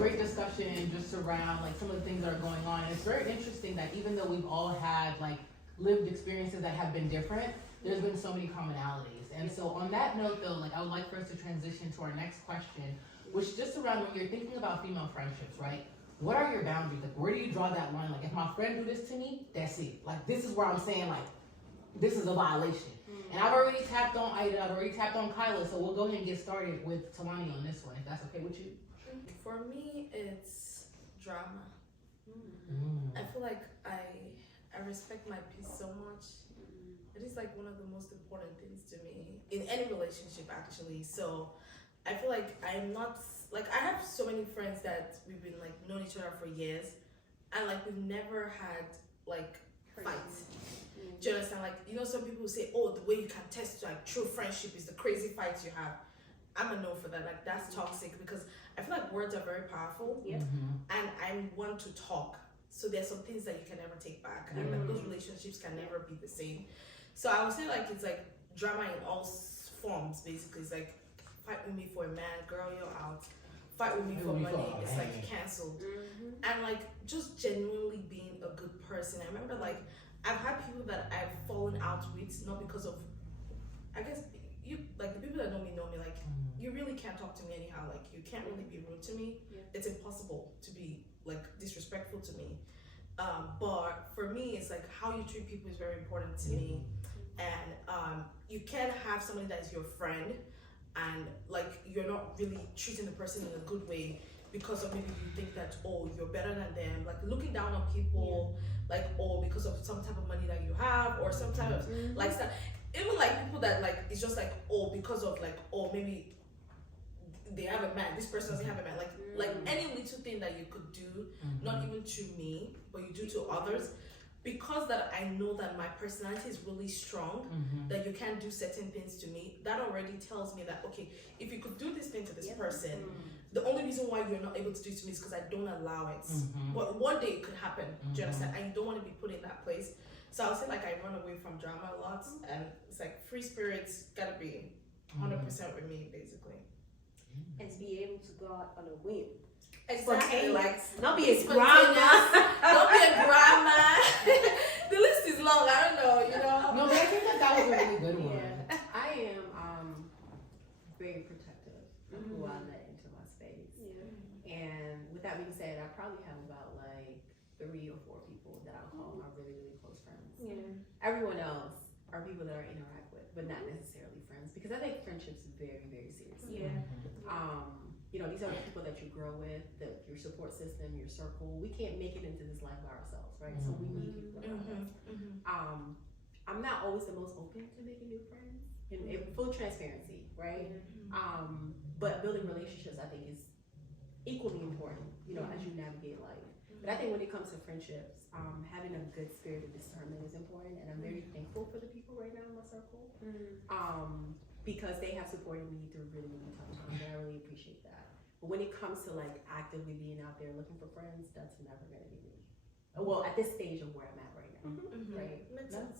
great discussion just around like some of the things that are going on. And it's very interesting that even though we've all had like lived experiences that have been different, there's been so many commonalities. And so on that note though, like I would like for us to transition to our next question, which is just around when you're thinking about female friendships, right? What are your boundaries? Like where do you draw that line? Like if my friend do this to me, that's it. Like this is where I'm saying like, this is a violation. And I've already tapped on Ida, I've already tapped on Kyla, so we'll go ahead and get started with Talani on this one, if that's okay with you. For me, it's drama. I feel like I respect my peace so much. It is like one of the most important things to me in any relationship, actually. So I feel like I'm not like I have so many friends that we've been like known each other for years, and like we've never had like fights. Do you understand? Like, you know, some people say, oh, the way you can test like true friendship is the crazy fights you have. I'm a no for that. Like, that's toxic because I feel like words are very powerful. And I want to talk. So there's some things that you can never take back. And like, those relationships can never be the same. So I would say like it's like drama in all forms, basically. It's like fight with me for a man, girl, you're out. Fight with me for money, it's like cancelled. And like just genuinely being a good person. I remember like I've had people that I've fallen out with, not because of, I guess, you, like the people that know me, like, you really can't talk to me anyhow, like, you can't really be rude to me. It's impossible to be, like, disrespectful to me. But for me, it's like, how you treat people is very important to me. And you can't have somebody that is your friend, and, like, you're not really treating the person in a good way, because of maybe you think that, oh, you're better than them, like looking down on people, like, or because of some type of money that you have, or some type of like stuff. Even like people that like it's just like, oh, because of like, oh, maybe they have a man, this person doesn't have a man, like any little thing that you could do, not even to me, but you do to others, because that I know that my personality is really strong, that you can't do certain things to me. That already tells me that, okay, if you could do this thing to this person, the only reason why you're not able to do it to me is because I don't allow it. But one day it could happen. Do you understand? And you don't want to be put in that place. So I would say like I run away from drama a lot, and it's like free spirits gotta be 100% with me, basically. And to be able to go out on a whim. Exactly, like not be a grandma. Don't be a grandma. The list is long. I don't know, you know. No, but I think that was a really good one. I am very protective of who I let into my space. And with that being said, I probably have about like 3 or 4 people that I'll call my really, really close friends. Everyone else are people that I interact with, but not necessarily friends, because I take friendships very, very seriously. You know, these are the people that you grow with, your support system, your circle. We can't make it into this life by ourselves, right? So we need people around us. I'm not always the most open to making new friends, in full transparency, right? But building relationships, I think, is equally important, you know, as you navigate life. But I think when it comes to friendships, having a good spirit of discernment is important, and I'm very thankful for the people right now in my circle, because they have supported me through really, really tough times, and I really appreciate that. But when it comes to like actively being out there looking for friends, that's never gonna be me. Well, at this stage of where I'm at right now, right?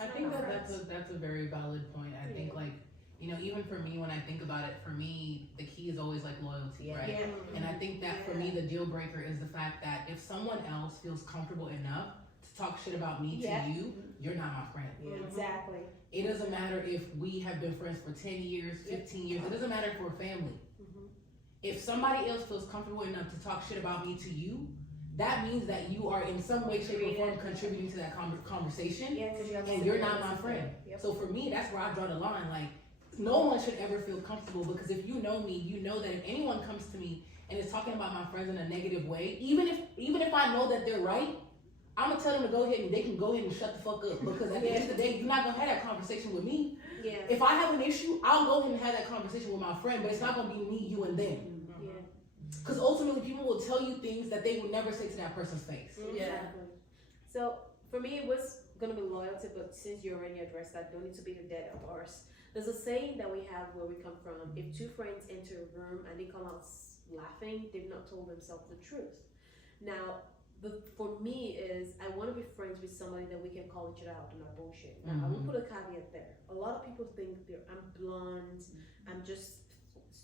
I think that's a very valid point. I think like, you know, even for me, when I think about it, for me, the key is always like loyalty, right? And I think that for me, the deal breaker is the fact that if someone else feels comfortable enough to talk shit about me to you, you're not my friend. Exactly. It doesn't matter if we have been friends for 10 years, 15 years. It doesn't matter if we're family. If somebody else feels comfortable enough to talk shit about me to you, that means that you are in some way, shape, or form contributing to that conversation, and you're not my friend. So for me, that's where I draw the line. Like, no one should ever feel comfortable, because if you know me, you know that if anyone comes to me and is talking about my friends in a negative way, even if I know that they're right, I'm gonna tell them to go ahead and they can go ahead and shut the fuck up, because at the end of the day, you're not gonna have that conversation with me. If I have an issue, I'll go ahead and have that conversation with my friend, but it's not gonna be me, you, and them. Because ultimately, people will tell you things that they would never say to that person's face. Exactly. So for me, it was gonna be loyalty, but since you already addressed that, don't need to be the dead of ours. There's a saying that we have where we come from: if 2 friends enter a room and they come out laughing, they've not told themselves the truth. Now, for me is I want to be friends with somebody that we can call each other out on our bullshit. Now, I will put a caveat there. A lot of people think I'm blunt, I'm just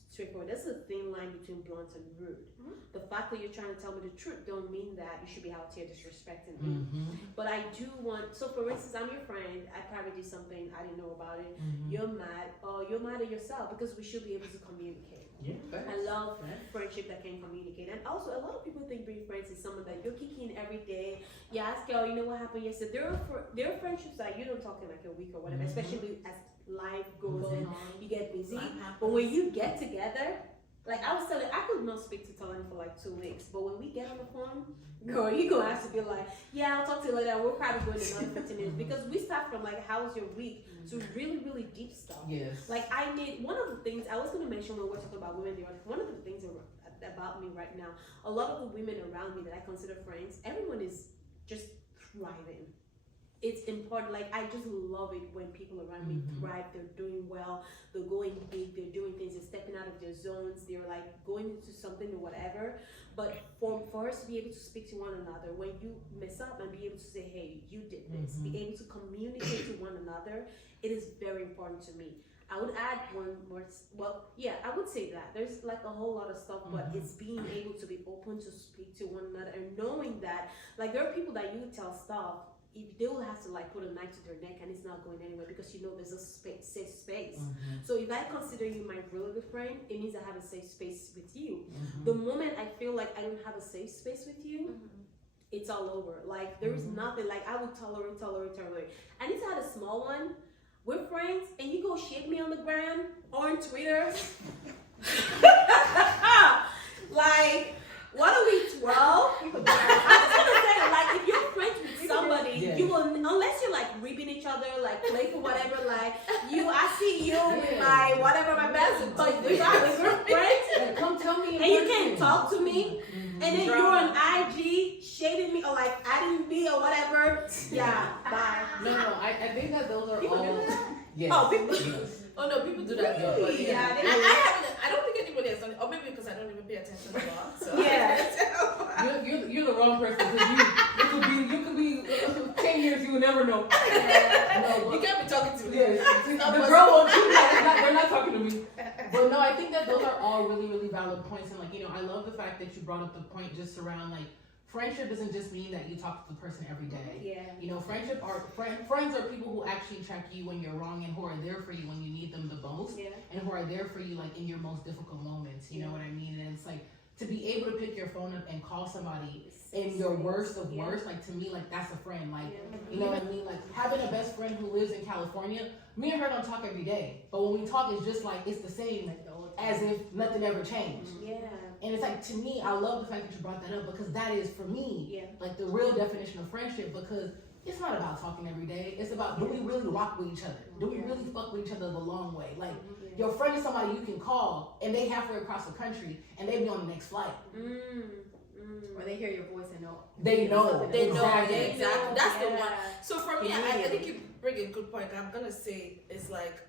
straightforward. There's a thin line between blunt and rude. The fact fact that you're trying to tell me the truth don't mean that you should be out here disrespecting me. But I do want, so for instance, I'm your friend, I probably did something, I didn't know about it, you're mad, or you're mad at yourself, because we should be able to communicate. Yeah, I love friendship that can communicate. And also, a lot of people think being friends is someone that you're kicking every day. You ask, girl, you know what happened yesterday? There are friendships that you don't talk in like a week or whatever, especially as life goes and you get busy. But when you get together, like I was telling, I could not speak to Talani for like 2 weeks, but when we get on the phone, girl, you're gonna have to be like, yeah, I'll talk to you later. We'll probably go in another 15 minutes, because we start from like, how was your week, to really, really deep stuff. Yes. Like I need, one of the things I was gonna mention when we're talking about women, one of the things about me right now, a lot of the women around me that I consider friends, everyone is just thriving. It's important. Like I just love it when people around me thrive. They're doing well. They're going big. They're doing things. They're stepping out of their zones. They're like going into something or whatever. But for us to be able to speak to one another, when you mess up and be able to say, "Hey, you did this," be able to communicate to one another, it is very important to me. I would add one more. Well, yeah, I would say that there's like a whole lot of stuff, but it's being able to be open to speak to one another and knowing that, like, there are people that you would tell stuff. If they will have to like put a knife to their neck and it's not going anywhere, because you know there's a safe space. So if I consider you my really good friend, it means I have a safe space with you. The moment I feel like I don't have a safe space with you, it's all over. Like there is nothing, like I would tolerate. I need to have a small one. We're friends and you go shake me on the ground or on Twitter. Like, what are we, 12? I was gonna say, like, if you're friends with somebody, you will, unless you're like ripping each other, like playful, whatever, like, I see you with my, whatever, my best, but we're friends, Like, come tell me. and you can't talk to me, and then you're on IG shading me, or like adding me, or whatever, yeah, bye. No, I think that those are People all. do that? Yes. Oh, people. Yes. Oh no, people do that. Really? But Yeah, they do. I don't think anybody has done it, or maybe because I don't even pay attention a lot. So Yeah. You're the wrong person, because you could be 10 years, you will never know. you can't be talking to me. Yes. The girl won't do that. They're not talking to me. But no, I think that those are all really, really valid points. And like, I love the fact that you brought up the point just around like, friendship doesn't just mean that you talk to the person every day. Yeah. Friendship are friends are people who actually track you when you're wrong, and who are there for you when you need them the most, and who are there for you like in your most difficult moments. You know what I mean? And it's like, to be able to pick your phone up and call somebody in your worst of worst, like to me, like that's a friend. Like, you know what I mean? Like having a best friend who lives in California, me and her don't talk every day, but when we talk, it's just like, it's the same as if nothing ever changed. And it's like, to me, I love the fact that you brought that up, because that is, for me, like the real definition of friendship, because it's not about talking every day. It's about, do we really rock with each other? Do we really fuck with each other the long way? Like, your friend is somebody you can call, and they halfway across the country, and they be on the next flight. Or they hear your voice and know. They know. Exactly. That's the one. So for me, I think you bring a good point. I'm gonna say is like,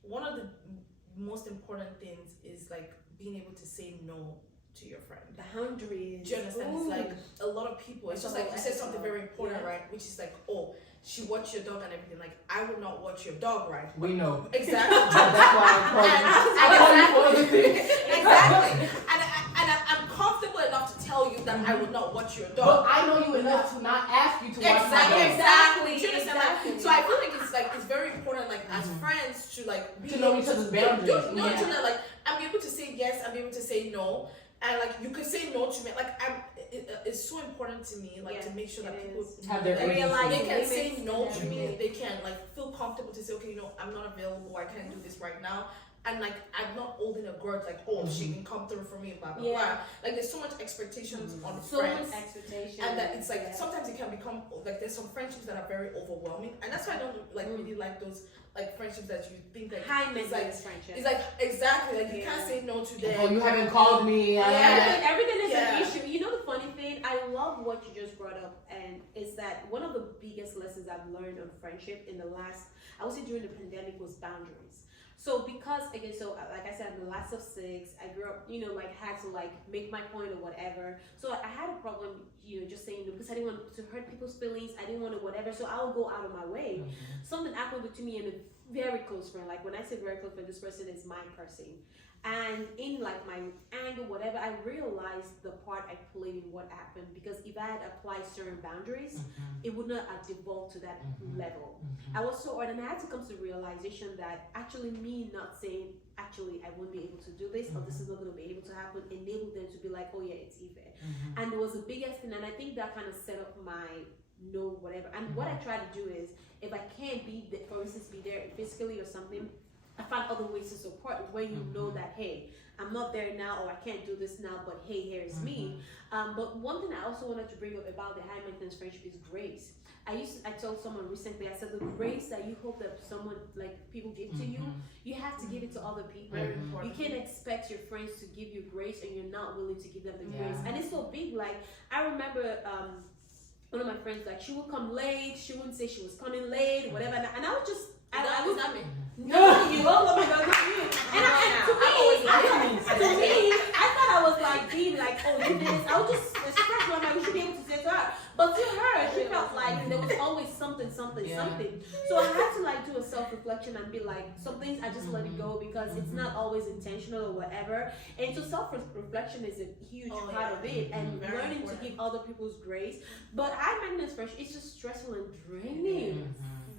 one of the most important things is like being able to say no to your friend. Boundaries. Do you understand? It's like a lot of people, it's just like you said something very important, right? Which is like, oh, she watched your dog and everything. Like, I would not watch your dog, right? We know. Exactly. That's why I call you one of the things. Exactly. And I'm comfortable enough to tell you that I would not watch your dog. But I know you enough to not ask you to watch my dog. Exactly. Do you understand? Like, so I feel like it's very important, like as friends, to like be to know each other's boundaries. To know, like, I'm able to say yes, I'm able to say no, and like you can say no to me. Like it's so important to me, like to make sure that people have their realize they can say no to me. They can like feel comfortable to say, okay, I'm not available. I can't do this right now. And like, I'm not holding a grudge, like, oh, she can come through for me, blah, blah, blah. Like, there's so much expectations on friends. And that it's like, sometimes it can become, like, there's some friendships that are very overwhelming. And that's why I don't, like, really like those, like, friendships that you think, like, high maintenance friendship. It's like, exactly, like, you can't say no to them. Oh, you haven't called me. Everything is an issue. You know the funny thing? I love what you just brought up, and is that one of the biggest lessons I've learned on friendship in the last, I would say during the pandemic, was boundaries. So because, again, so like I said, I'm the last of 6, I grew up, like had to like make my point or whatever. So I had a problem, just saying no, because I didn't want to hurt people's feelings. I didn't want to whatever. So I would go out of my way. Something happened between me and a very close friend. Like when I say very close friend, this person is my person. And in like my anger, whatever, I realized the part I played in what happened, because if I had applied certain boundaries, it would not have devolved to that level. I was so hurt, and I had to come to the realization that actually me not saying, actually I won't be able to do this, or this is not going to be able to happen, enabled them to be like, oh yeah, it's even. And it was the biggest thing, and I think that kind of set up my no whatever. And what I try to do is, if I can't be there, for instance, be there physically or something, I find other ways to support where you know that, hey, I'm not there now, or I can't do this now, but hey, here's me. But one thing I also wanted to bring up about the high maintenance friendship is grace. I told someone recently, I said the grace that you hope that someone, like people give to you, you have to give it to other people. You can't expect your friends to give you grace and you're not willing to give them the grace. And it's so big. Like I remember one of my friends, like she would come late, she wouldn't say she was coming late, whatever, and I would just I was not me. No, you. Oh my God, not you. And to me, I thought I was like being like, oh, you did this. I would just express what I should be able to say to her. But to her, she felt like there was always something. So I had to like do a self-reflection and be like, some things I just let it go because it's not always intentional or whatever. And so self-reflection is a huge part of it, and learning to give other people's grace. But high maintenance friendship, it's just stressful and draining.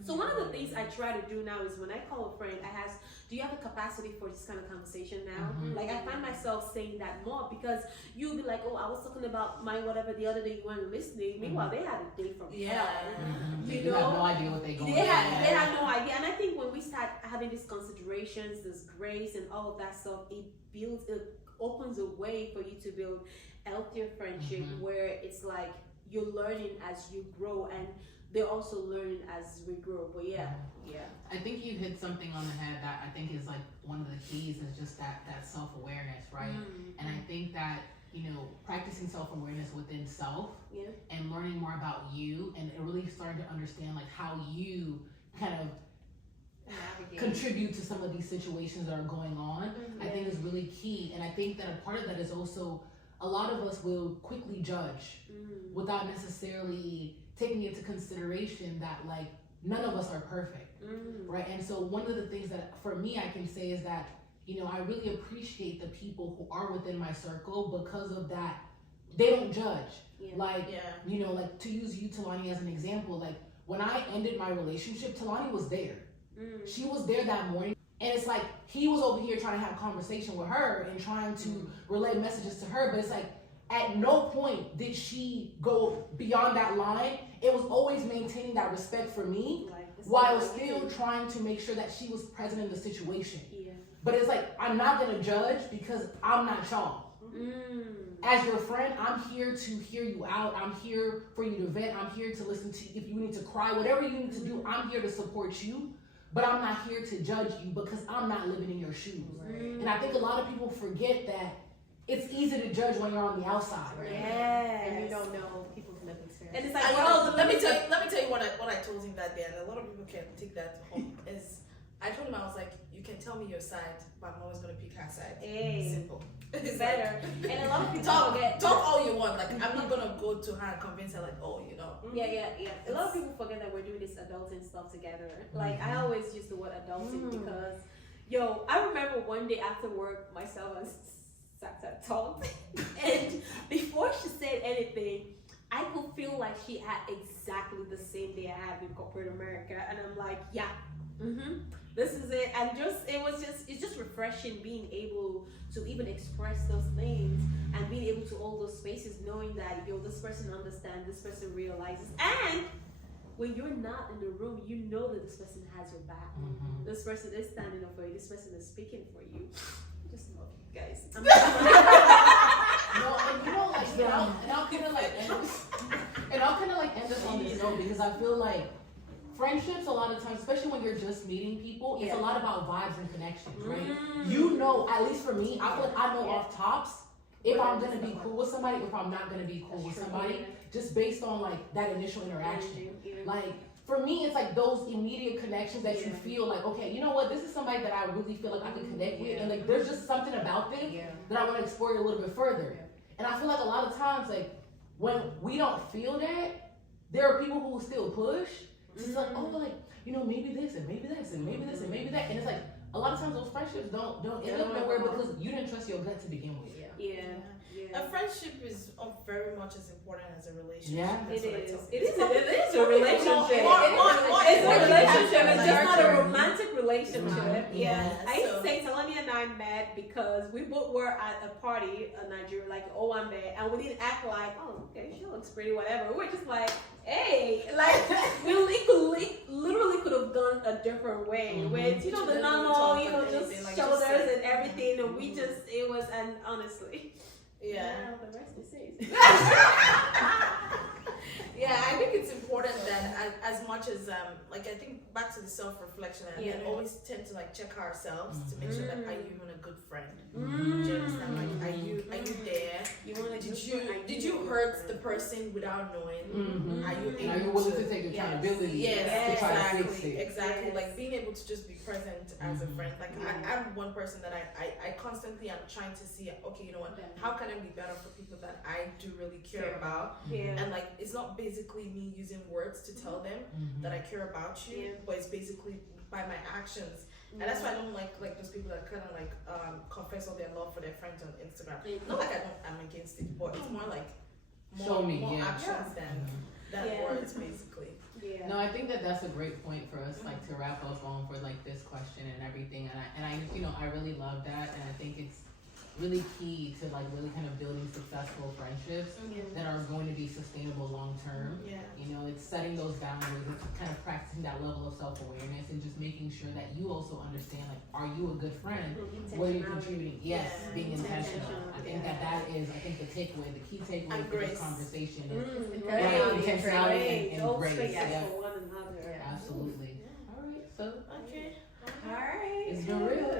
So one of the things I try to do now is when I call a friend, I ask, do you have a capacity for this kind of conversation now? Like I find myself saying that more, because you'll be like, oh, I was talking about my whatever the other day, you weren't listening. Meanwhile, they had a day from hell. You have no idea what they're going They had no idea. And I think when we start having these considerations, this grace and all of that stuff, it opens a way for you to build healthier friendship where it's like you're learning as you grow, and they're also learning as we grow. But yeah. I think you hit something on the head that I think is like one of the keys is just that self-awareness, right? And I think that, you know, practicing self-awareness within self and learning more about you, and really starting to understand like how you kind of contribute to some of these situations that are going on, I think is really key. And I think that a part of that is also a lot of us will quickly judge without necessarily taking into consideration that like none of us are perfect, right? And so one of the things that for me I can say is that, you know, I really appreciate the people who are within my circle because of that. They don't judge. You know, like to use you, Talani, as an example, like when I ended my relationship, Talani was there. She was there that morning, and it's like he was over here trying to have a conversation with her and trying to relay messages to her, but it's like at no point did she go beyond that line. It was always maintaining that respect for me, while still trying to make sure that she was present in the situation. But it's like, I'm not gonna judge because I'm not y'all. As your friend, I'm here to hear you out. I'm here for you to vent. I'm here to listen to you. If you need to cry, whatever you need to do, I'm here to support you. But I'm not here to judge you because I'm not living in your shoes. And I think a lot of people forget that it's easy to judge when you're on the outside. And you don't know people's lived experience. And it's like, well, let me tell you what I told him that day, and a lot of people can take that home. Is I told him, I was like, you can tell me your side, but I'm always gonna pick her side. Simple. It's better. And a lot of people talk all you want. Like I'm not gonna go to her and convince her like, oh, you know. A lot of people forget that we're doing this adulting stuff together. Like I always use the word adulting because, I remember one day after work, myself and Sata talked, and before she said anything, I could feel like she had exactly the same day I had with corporate America, and I'm like, this is it. And it's just refreshing being able to even express those things and being able to hold those spaces, knowing that this person understands, this person realizes, and when you're not in the room, you know that this person has your back. This person is standing up for you. This person is speaking for you. Just love you guys. And you know, like, and I'll kind of like end this on this note, because I feel like friendships a lot of times, especially when you're just meeting people, it's a lot about vibes and connections, right? You know, at least for me, I feel like I know off tops if I'm gonna be cool with somebody, if I'm not gonna be cool with somebody, just based on like that initial interaction. Like for me, it's like those immediate connections that you feel like, okay, you know what, this is somebody that I really feel like I can connect with, and like there's just something about this that I want to explore a little bit further. And I feel like a lot of times, like when we don't feel that, there are people who will still push. It's like, oh, like, you know, maybe this and maybe this and maybe this and maybe that, and it's like, a lot of times those friendships don't end up nowhere because you didn't trust your gut to begin with. A friendship is very much as important as a relationship. Yeah. That's It what I is. tell It is. people. It is a relationship. It's a relationship. It's just not a romantic relationship. Yeah. I used to say Salami and I met because we both were at a party in Nigeria, like Owambe, and we didn't act like, oh, okay, she looks pretty, whatever. We were just like, hey, like we literally could have gone a different way with, you know, the normal, you know, just like, shoulders just and everything, and we just, it was, and honestly, the rest is safe. Yeah, I think it's important that as much as like I think back to the self-reflection and then always tend to like check ourselves to make sure that are you even a good friend? Do you understand? Like are you there? Did you hurt the person without knowing? Are you able willing to take accountability? Yes, to try to fix exactly. it? Exactly. Like being able to just be present as a friend. Like I'm one person that I constantly am trying to see, okay, you know what, how can I be better for people that I do really care about? And like it's not basically me using words to tell them that I care about you, but it's basically by my actions. And that's why I don't like those people that kind of like confess all their love for their friends on Instagram. Not like I'm against it, but it's more like more actions than words, basically. No, I think that's a great point for us, like to wrap up on for like this question and everything. And I you know, I really love that, and I think it's really key to like really kind of building successful friendships that are going to be sustainable long term. You know, it's setting those boundaries, it's kind of practicing that level of self-awareness and just making sure that you also understand, like, are you a good friend? What are you contributing? Yes, being intentional. I think that is, I think the key takeaway for this conversation is intentionality and grace. For one another. Absolutely. All right, so All right. it's been real.